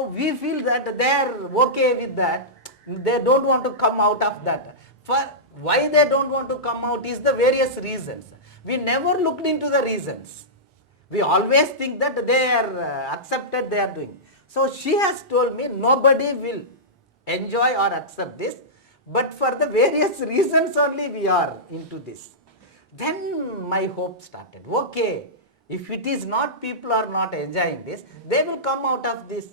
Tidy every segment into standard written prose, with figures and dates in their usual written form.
So we feel that they are okay with that. They don't want to come out of that. For why they don't want to come out is the various reasons. We never looked into the reasons. We always think that they are accepted, they are doing. So she has told me nobody will enjoy or accept this, but for the various reasons only we are into this. Then my hope started. Okay, if it is not, people are not enjoying this, they will come out of this.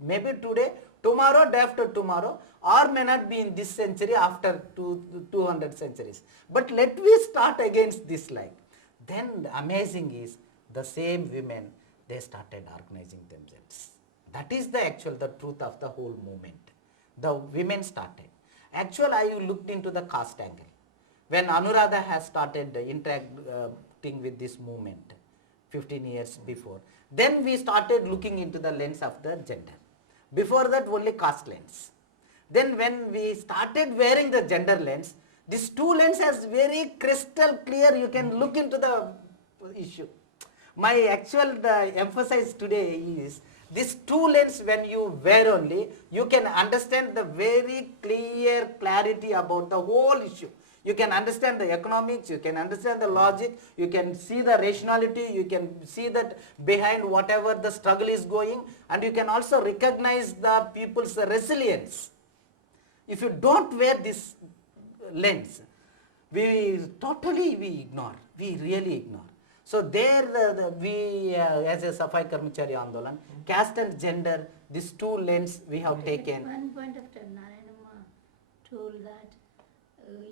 Maybe today, tomorrow, day after tomorrow, or may not be in this century, after 200 centuries. But let we start against this like. Then the amazing is, the same women, they started organizing themselves. That is the truth of the whole movement. The women started. Actually, I looked into the caste angle. When Anuradha has started interacting with this movement 15 years before, then we started looking into the lens of the gender. Before that, only caste lens. Then when we started wearing the gender lens, these two lenses is very crystal clear. You can look into the issue. My actual emphasis today is this two lens, when you wear only, you can understand the very clear clarity about the whole issue. You can understand the economics, you can understand the logic, you can see the rationality, you can see that behind whatever the struggle is going, and you can also recognize the people's resilience. If you don't wear this lens, we ignore, we really ignore. So there we as a Safai Karamchari Andolan, caste and gender, these two lens we have taken. At one point of time, Narayanamma told that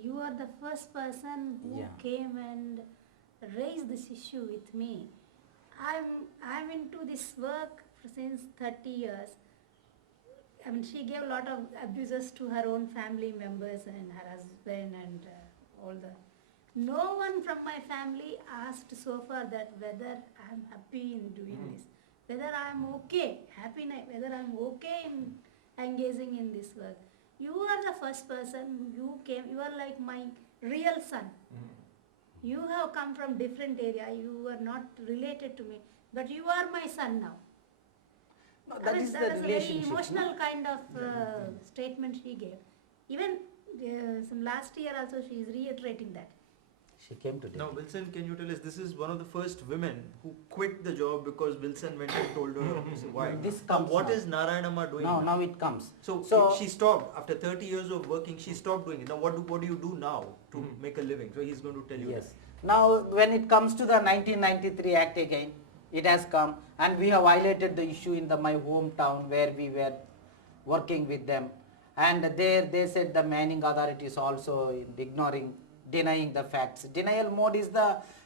you are the first person who came and raised this issue with me. I'm into this work since 30 years. I mean, she gave a lot of abuses to her own family members and her husband and all the. No one from my family asked so far that whether I'm happy in doing this, whether I'm okay, whether I'm okay in engaging in this work. You are the first person, you are like my real son. You have come from different area, you are not related to me, but you are my son now. No, that is was a very emotional kind of statement she gave. Even some last year also she is reiterating that. She came to Now, Wilson, can you tell us, this is one of the first women who quit the job because Wilson went and told her why. This comes what now. is Narayanamma doing? Now it comes. So she stopped, after 30 years of working, she stopped doing it. Now what do you do now to make a living? So he's going to tell you. Yes. Now when it comes to the 1993 Act again, it has come, and we have highlighted the issue in my hometown where we were working with them, and there they said the mining authorities also denying the facts. Denial mode is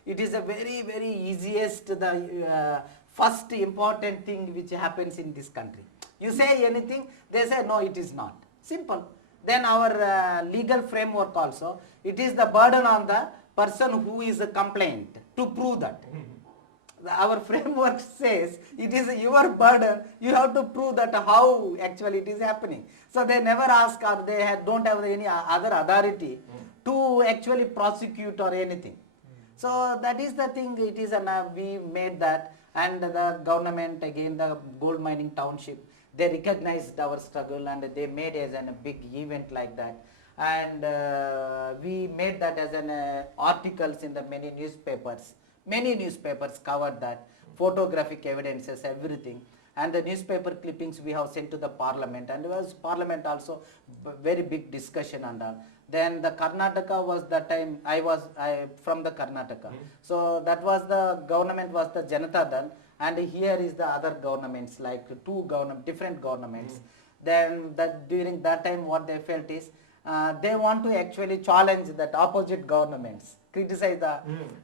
it is a very, very easiest, first important thing which happens in this country. You say anything, they say no, it is not. Simple. Then our legal framework also, it is the burden on the person who is a complaint to prove that. Our framework says it is your burden, you have to prove that how actually it is happening. So they never ask, or they don't have any other authority to actually prosecute or anything. So that is the thing, it is we made that, and the government again, the gold mining township, they recognized our struggle and they made as a big event like that. And we made that as articles in the many newspapers. Many newspapers covered that, photographic evidences, everything. And the newspaper clippings we have sent to the parliament, and there was parliament also very big discussion on that. Then the Karnataka was that time, I from the Karnataka. So that was the government was the Janata Dal, and here is the other governments, like different governments. Then during that time what they felt is, they want to actually challenge that opposite governments, criticize the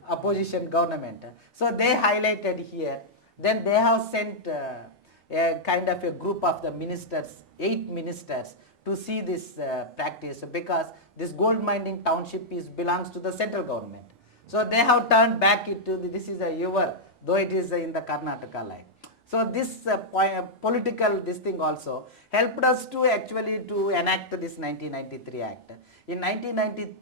opposition government. So they highlighted here. Then they have sent a kind of a group of the ministers, 8 ministers, to see this practice, because this gold mining township belongs to the central government. So they have turned back into this is though it is in the Karnataka line. So this political thing also helped us to actually to enact this 1993 Act. In 1990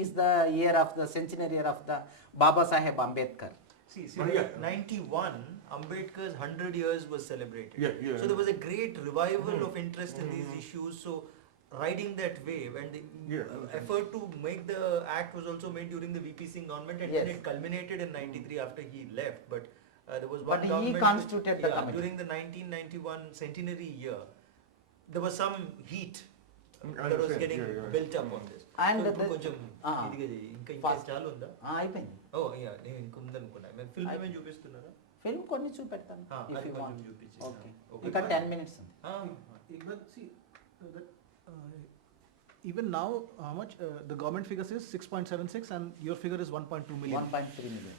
is the year of the centenary year of the Baba Saheb Ambedkar. See, But yeah. 91, Ambedkar's 100 years was celebrated. Yeah. So there was a great revival of interest in these issues. So riding that wave and the effort to make the act was also made during the VP Singh government, and then Yes. it culminated in 93 after he left. But there was But one he government constituted the committee. during the 1991 centenary year. There was some heat I that was understand. getting Yeah. built up on this. And So ఇప్పుడు the- కొంచెం Ah. ఇదిగా చెయ్యి. ఇంకా Fast. చాలా ఉందా? అయిపోయింది. ఓ yeah నేను ఇంక ఉందనుకున్నా. ఫిల్మ్ ఏమైనా చూపిస్తున్నారా? ఫిల్మ్ కొన్ని చూపెడతాను అది if you కొంచెం want. చూపించి. Okay. Okay. ఇంకా 10 minutes ఉంది. But see, that, even now, how much the government figure says 6.76, and your figure is 1.2 million. 1.3 million.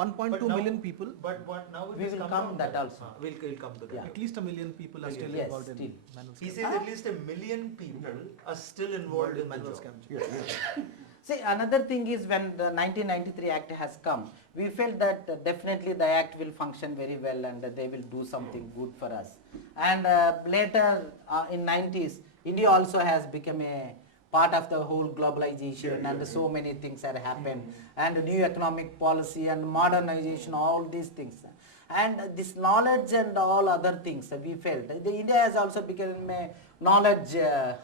1.2 But now- million people. But what now it We has will come come down that there. also. We'll come to that. Yeah. At least a million people are still Yes, involved in still. manual He scavenging. says at least 1 million people are still involved in the manual job. scavenging. Yeah. See, another thing is when the 1993 Act has come, we felt that definitely the Act will function very well and they will do something good for us. And later in 90s, India also has become a part of the whole globalization and so many things have happened and new economic policy and modernization, all these things. And this knowledge and all other things we felt. The India has also become a knowledge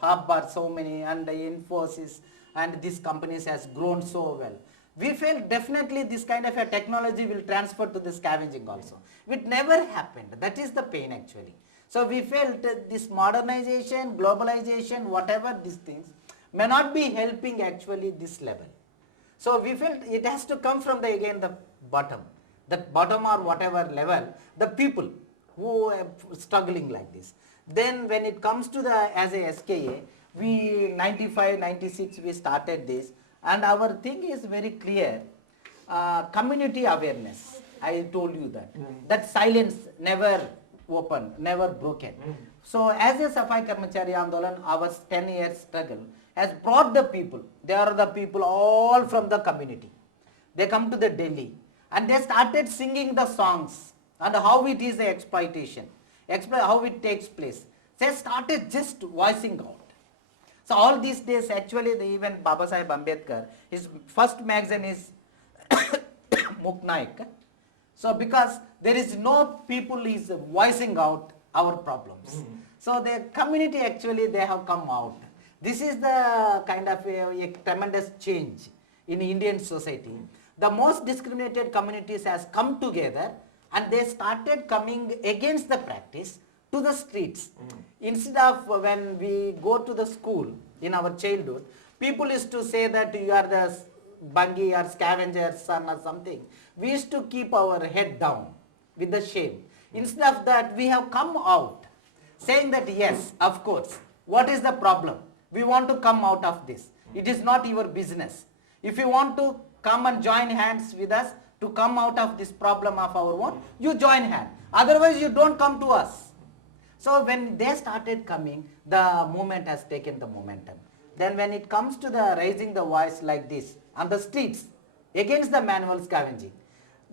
hub or so many, and the Infosys and these companies has grown so well. We felt definitely this kind of a technology will transfer to the scavenging also. It never happened. That is the pain actually. So we felt this modernization, globalization, whatever these things may not be helping actually this level. So we felt it has to come from the again the bottom or whatever level, the people who are struggling like this. Then when it comes to the as a SKA, we 95, 96 we started this, and our thing is very clear, community awareness. I told you that silence never opened, never broken. So as a Safai Karamchari Andolan, our 10 years struggle has brought the people. They are the people all from the community. They come to the Delhi and they started singing the songs and how it is the exploitation, how it takes place. They started just voicing out. So all these days actually even Baba Sahib Ambedkar, his first magazine is Muknaik. So because there is no people is voicing out our problems. So the community actually they have come out. This is the kind of a tremendous change in Indian society. The most discriminated communities has come together and they started coming against the practice to the streets. Instead of when we go to the school in our childhood, people used to say that you are the bungie or scavenger son or something. We used to keep our head down with the shame. Instead of that, we have come out saying that yes, of course, what is the problem? We want to come out of this. It is not your business. If you want to come and join hands with us to come out of this problem of our own, you join hand. Otherwise, you don't come to us. So when they started coming, the movement has taken the momentum. Then when it comes to the raising the voice like this on the streets against the manual scavenging,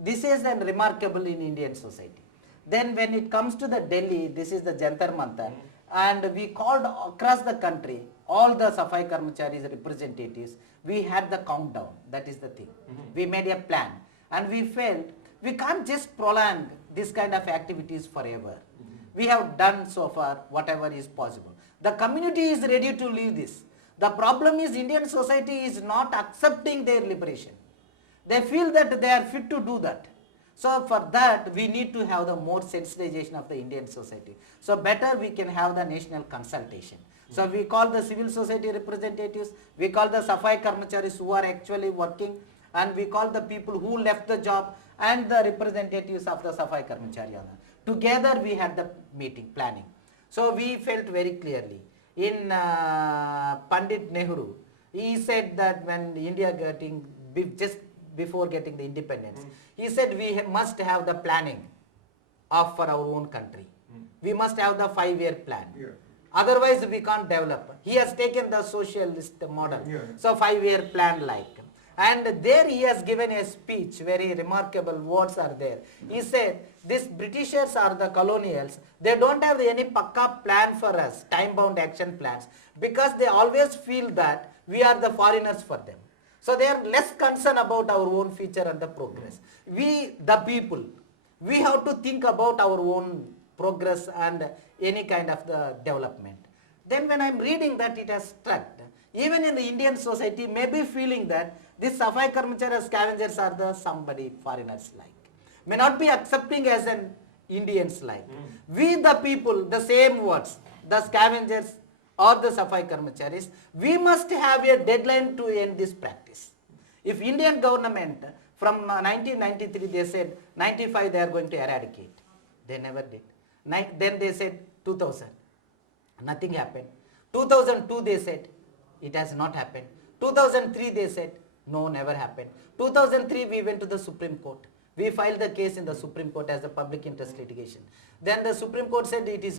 this is then remarkable in Indian society. Then when it comes to the Delhi, this is the Jantar Mantar, and we called across the country all the Safai Karamcharis representatives. We had the countdown. That is the thing. We made a plan, and we felt we can't just prolong this kind of activities forever. We have done so far whatever is possible. The community is ready to leave this. The problem is Indian society is not accepting their liberation. They feel that they are fit to do that. So for that we need to have the more sensitization of the Indian society. So better we can have the national consultation. So we call the civil society representatives, we call the Safai Karamcharis who are actually working, and we call the people who left the job and the representatives of the Safai Karamchari. Together we had the meeting planning. So we felt very clearly in Pandit Nehru, he said that when India just before getting the independence, he said we must have the planning for our own country. We must have the 5-year plan. Otherwise we can't develop. He has taken the socialist model. So 5-year plan like. And there he has given a speech, very remarkable words are there. He said, these Britishers are the colonials, they don't have any pakka plan for us, time-bound action plans, because they always feel that we are the foreigners for them. So they are less concerned about our own future and the progress. We, the people, we have to think about our own progress and any kind of the development. Then when I am reading that, it has struck. Even in the Indian society, maybe feeling that these Safai Karamchari scavengers are the somebody foreigners like. May not be accepting as an Indians like. We the people, the same words, the scavengers or the Safai Karamcharis, we must have a deadline to end this practice. If Indian government from 1993 they said 95 they are going to eradicate, they never did. Then they said 2000, nothing happened. 2002 they said it has not happened. 2003 they said no, never happened. 2003 we went to the Supreme Court. We filed the case in the Supreme Court as a public interest litigation. Then the Supreme Court said it is